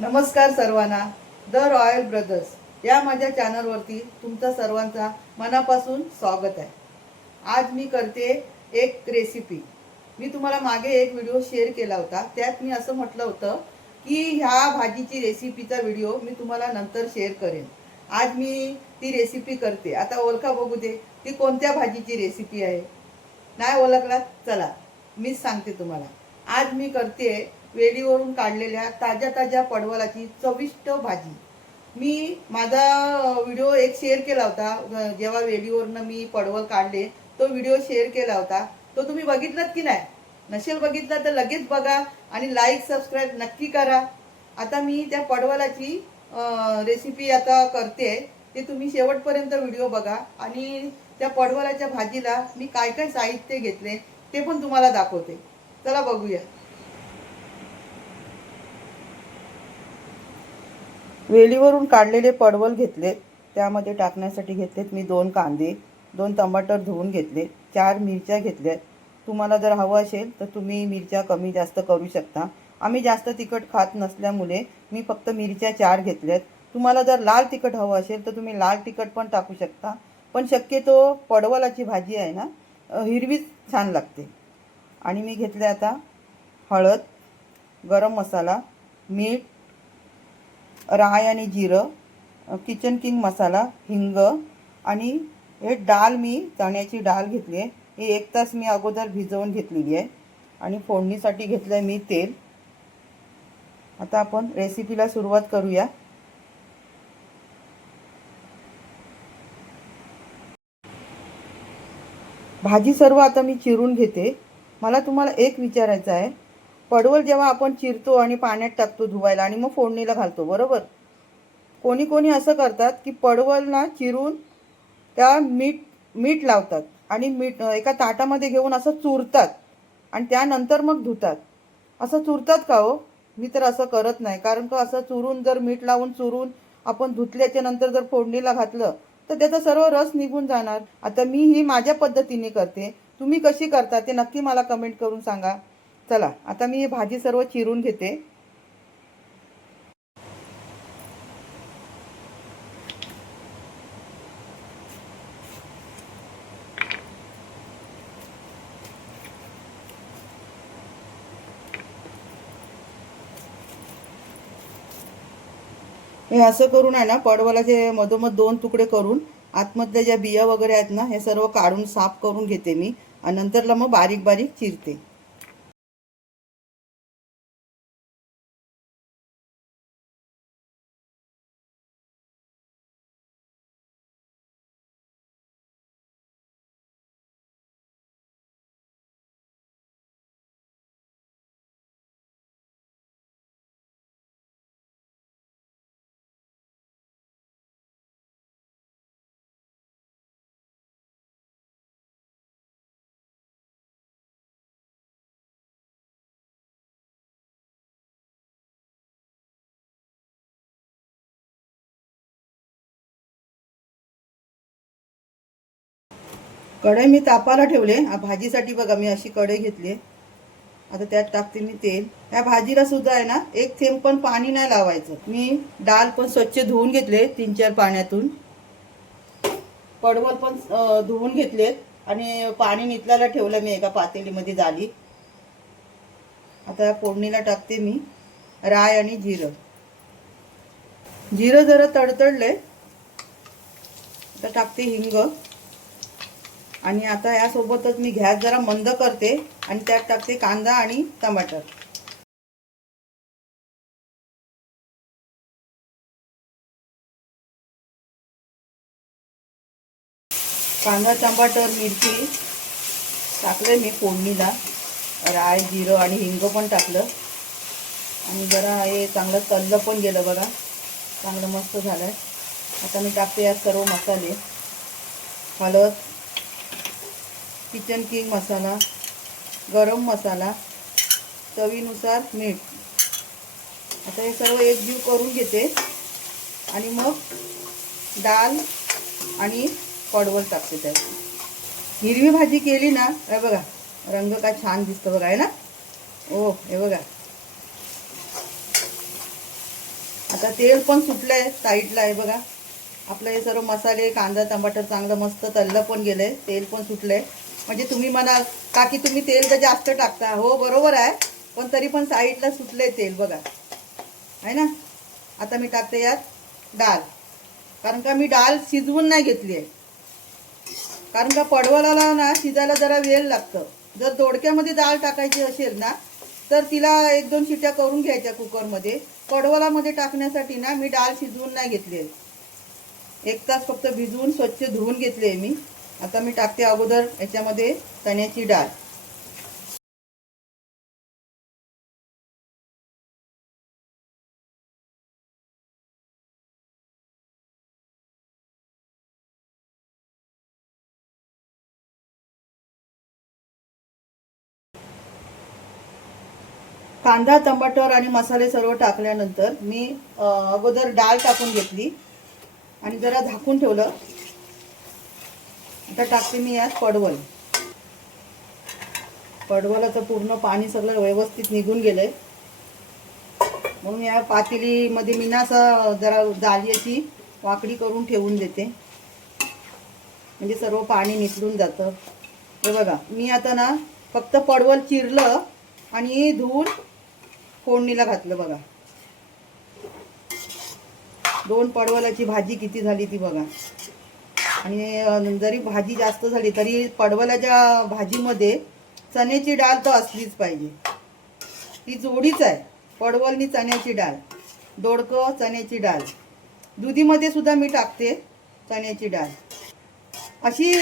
नमस्कार सर्वांना. The royal brothers या माझ्या चॅनलवरती तुमचा सर्वांचा मनापासून स्वागत आहे. आज मी करते एक रेसिपी मी तुम्हाला मागे एक व्हिडिओ शेअर केला होता. त्यात मी असं म्हटलं होतं की ह्या भाजीची रेसिपीचा व्हिडिओ मी तुम्हाला नंतर शेअर करेन. आज मी ती रेसिपी करते. आता ओळखा बघू दे ती कोणत्या भाजीची रेसिपी आहे? नाही ओळखलात चला मीच सांगते तुम्हाला. आज मी करते वेलीवरून काढलेल्या ताज्या ताज्या पडवलाची चविष्ट भाजी. मी माझा व्हिडिओ एक शेअर केला होता. जेव्हा वेलीवरनं मी पडवल काढले तो व्हिडिओ शेअर केला होता. तो तुम्ही बघितलात की नाही? नसेल बघितला तर लगेच बघा आणि लाईक सबस्क्राईब नक्की करा. आता मी त्या पडवलाची रेसिपी आता करते. ते तुम्ही शेवटपर्यंत व्हिडिओ बघा. आणि त्या पडवलाच्या भाजीला मी काय काय साहित्य घेतले ते पण तुम्हाला दाखवते. चला बघूया. वेलीवरून काढलेले पडवल घेतले. त्यामध्ये टाकण्यासाठी घेतलेत मी दोन कांदे दोन टमाटर धुवून घेतले चार मिरच्या घेतल्या. तुम्हाला जर हवं असेल तर तुम्ही मिरच्या कमी जास्त करू शकता. आम्ही जास्त तिखट खात नसल्यामुळे मी फक्त मिरच्या चार घेतल्यात. तुम्हाला जर लाल तिखट हवं असेल तर तुम्ही लाल तिखट पण टाकू शकता. पण शक्यतो पडवलाची भाजी आहे ना हिरवीच छान लागते. आणि मी घेतले आता हळद गरम मसाला मीठ राय आणि जिरं किचन किंग मसाला हिंग आणि हे डाळ मी चण्याची डाळ घेतली आहे. ही एक तास मी अगोदर भिजवून घेतलेली आहे आणि फोडणीसाठी घेतलं आहे मी तेल. आता आपण रेसिपीला सुरुवात करूया. भाजी सर्व आता मी चिरून घेते. मला तुम्हाला एक विचारायचं आहे. पडवल जेव्हा आपण चिरतो आणि पाण्यात टाकतो धुवायला आणि मग फोडणीला घालतो बरोबर? कोणी कोणी असं करतात की पडवल ना चिरून त्या मीठ मीठ लावतात आणि मीठ एका ताटामध्ये घेऊन असं चुरतात आणि त्यानंतर मग धुतात. असं चुरतात का हो? मी तर असं करत नाही कारण का असं चुरून जर मीठ लावून चुरून आपण धुतल्याच्या नंतर जर फोडणीला घातलं तर त्याचा सर्व रस निघून जाणार. आता मी ही माझ्या पद्धतीने करते. तुम्ही कशी करता ते नक्की मला कमेंट करून सांगा. चला आता मी हे भाजी सर्व चिरून घेते. हे असं करून आहे ना पडवलाचे मधोमध दोन तुकडे करून आतमधल्या ज्या बिया वगैरे आहेत ना हे सर्व काढून साफ करून घेते मी. आणि नंतरला मग बारीक बारीक चिरते. कढई मी तापाला ठेवले भाजीसाठी बघा मी अशी कढई घेतली आता त्यात टाकते मी तेल. या भाजीला सुद्धा आहे ना एक थेंब पण पाणी नाही लावायचं. मी डाळ पण स्वच्छ धुवून घेतले तीन चार पाण्यातून. पडवल पण धुवून घेतलेत आणि पाणी नितलाला ठेवलं मी एका पातेलीमध्ये जाली. आता फोडणीला टाकते मी राय आणि जिरं. जिरं जरा तडतडले आता टाकते हिंग. आणि आता यासोबतच मी गॅस जरा मंद करते आणि त्यात टाकते कांदा आणि टमाटर. कांदा टमाटर मिरची टाकले मी फोडणीला. राय जिरं आणि हिंग पण टाकलं. आणि जरा हे चांगलं तल्लं पण गेलं बघा. चांगलं मस्त झालं आता मी टाकते यात सर्व मसाले. हळद किचन किंग मसाला गरम मसाला चवीनुसार मीठ. आता हे सर्व एकजीव करून घेते. आणि मग डाळ आणि पडवल टाकते त्यात. हिरवी भाजी केली ना हे बघा रंग काय छान दिसतो बघा आहे ना? ओ हे बघा. आता तेल पण सुटलं आहे साईडला आहे बघा. आपलं हे सर्व मसाले कांदा टमाटर चांगलं मस्त तल्लं पण गेलंय तेल पण सुटलंय. म्हणजे तुम्ही म्हणाल काकी तुम्ही तेल तर जास्त टाकता. हो बरोबर आहे. पण तरी पण साईडला सुटलंय तेल बघा. आहे ना? आता मी टाकते यात डाळ. कारण का मी डाळ शिजवून नाही घेतली आहे. कारण का पडवलाला ना शिजायला जरा वेळ लागतं. जर दोडक्यामध्ये डाळ टाकायची असेल ना तर तिला एक दोन शिट्या करून घ्यायच्या कुकरमध्ये. पडवलामध्ये टाकण्यासाठी ना मी डाळ शिजवून नाही घेतली आहे. एक तास फक्त भिजवून स्वच्छ धुवून घेतली आहे मी. आता मी टाकते अगोदर याच्यामध्ये चण्याची डाळ. कांदा टमाटर आणि मसाले सर्व टाकल्यानंतर मी अगोदर डाळ टाकून घेतली. आणि जरा झाकून ठेवलं. आता टाकते मी यात पडवल. पडवलाचं पूर्ण पाणी सगळं व्यवस्थित निघून गेलंय. म्हणून या पातेलीमध्ये मी ना असं जरा जाळीची वाकडी करून ठेवून देते. म्हणजे सर्व पाणी निसरून जातं. हे बघा मी आता ना फक्त पडवल चिरलं आणि धुवून फोडणीला घातलं बघा. दोन पडवलाची भाजी किती झाली ती बघा. आणि जरी भाजी जास्त झाली तरी पडवलाच्या भाजीमध्ये चण्याची डाळ तर असलीच पाहिजे. ती जोडीच आहे पडवलनी चण्याची डाळ दोडकं चण्याची डाळ. दुधीमध्ये सुद्धा मी टाकते चण्याची डाळ. अशी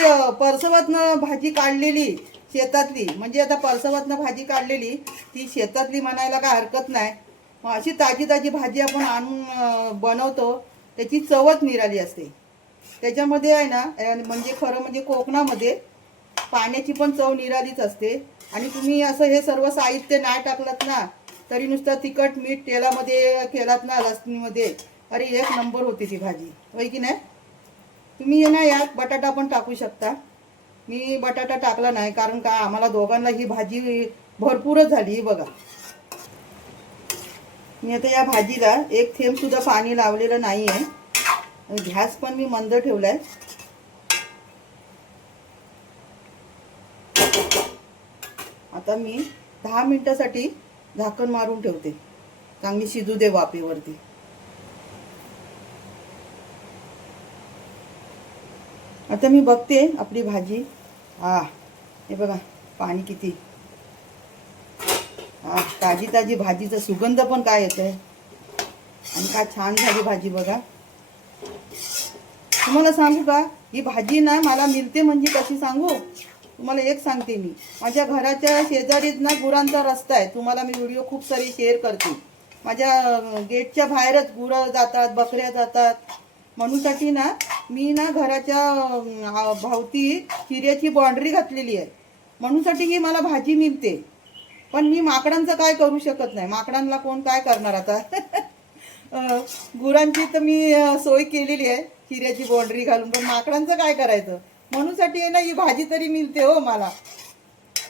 परसवातनं भाजी काढलेली शेतातली म्हणजे आता परसवातनं भाजी काढलेली ती शेतातली म्हणायला काय हरकत नाही. मग अशी ताजी ताजी भाजी आपण आणून बनवतो त्याची चवच निराली असते. त्याच्यामध्ये आहे ना म्हणजे खरं म्हणजे कोकणामध्ये पाण्याची पण चव निरालीच असते. आणि तुम्ही असं हे सर्व साहित्य नाही टाकलात ना तरी नुसतं तिखट मीठ तेलामध्ये केलात ना लसणीमध्ये. अरे एक नंबर होती ती भाजी. होय की नाही? तुम्ही हे ना यात बटाटा पण टाकू शकता. मी बटाटा टाकला नाही कारण का आम्हाला दोघांना ही भाजी भरपूरच झाली बघा. मी आता या भाजीला एक थेंब सुद्धा पाणी लावलेलं नाही आहे गॅस पण मी मंद ठेवलाय. आता मी दहा मिनिटासाठी झाकण मारून ठेवते. चांगली शिजू दे वाफेवरती. आता मी बघते आपली भाजी. हा हे बघा पाणी किती. हा ताजी ताजी भाजीचा सुगंध पण काय येत आहे आणि काय छान झाली भाजी बघा. तुम्हाला सांगू का? ही भाजी ना मला मिळते म्हणजे कशी सांगू? तुम्हाला एक सांगते मी. माझ्या घराच्या शेजारीच ना गुरांचा रस्ता आहे. तुम्हाला मी व्हिडिओ खूप सारी शेअर करते. माझ्या गेटच्या बाहेरच गुरं जातात बकऱ्या जातात. म्हणूनसाठी ना मी ना घराच्या भावती आ- चिऱ्याची बाँड्री घातलेली आहे. म्हणूनसाठी ही मला भाजी मिळते. पण मी माकडांचं काय करू शकत नाही? माकडांना कोण काय करणार आता? गुरांची तर मी सोय केलेली आहे हिऱ्याची बॉन्ड्री घालून. पण माकडांचं काय करायचं? म्हणूनसाठी आहे ना ही भाजी तरी मिळते हो मला.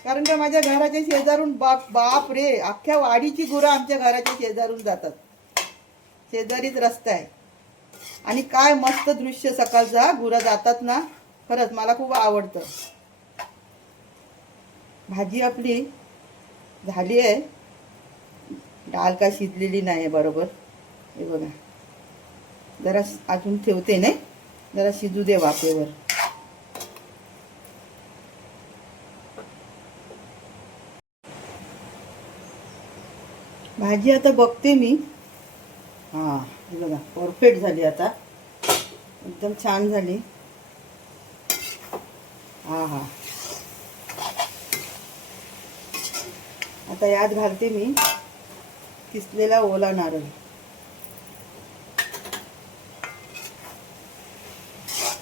कारण का माझ्या घराच्या शेजारून बाप बाप रे अख्ख्या वाडीची गुरं आमच्या घराच्या शेजारून जातात. शेजारीच रस्ता आहे. आणि काय मस्त दृश्य सकाळचा गुरं जातात ना? खरंच मला खूप आवडतं. भाजी आपली झाली आहे. डाळ का शिजलेली नाही आहे बरोबर. हे बघा. जरा अजून ठेवते नाही. जरा शिजू दे वाफेवर. भाजी आता बघते मी. हां हे बघा परफेक्ट झाली आता. एकदम छान झाली. हा हा. आता यात घालते मी. किसलेला ओला नारळ.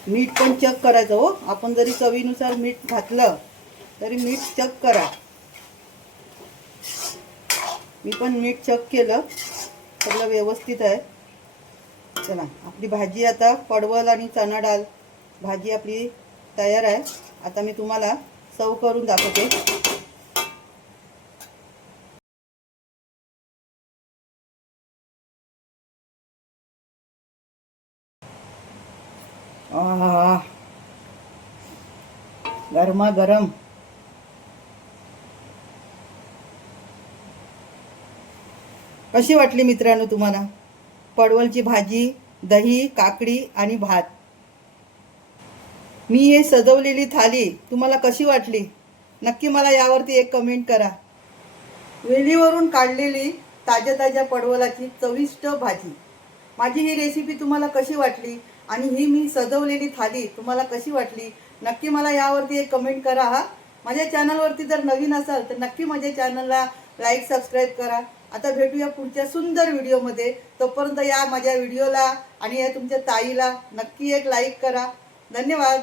मीठ पण चक करायचं हो. आपण जरी चवीनुसार मीठ घातलं तरी मीठ चक करा. मी पण मीठ चक केलं. सगळं व्यवस्थित आहे. चला आपली भाजी आता पडवल आणि चणा डाळ भाजी आपली तयार आहे. आता मी तुम्हाला सव करून दाखवते. गरमागरम कशी वाटली मित्रांनो तुम्हाला? पडवलची भाजी दही काकडी आणि भात. मी हे सजवलेली थाली तुम्हाला कशी वाटली? नक्की मला यावरती एक कमेंट करा. वेलीवरून काढलेली ताज्या ताज्या पडवलाची चविष्ट भाजी. माझी ही रेसिपी तुम्हाला कशी वाटली? आणि ही मी सजवलेली थाली तुम्हाला कशी वाटली? नक्की मला यावरती एक कमेंट करा हा. माझ्या चॅनलवरती जर नवीन असाल तर नक्की माझ्या चॅनलला लाईक सबस्क्राईब करा. आता भेटूया पुढच्या सुंदर व्हिडिओमध्ये तोपर्यंत या माझ्या व्हिडिओला आणि या तुमच्या ताईला नक्की एक लाईक करा. धन्यवाद.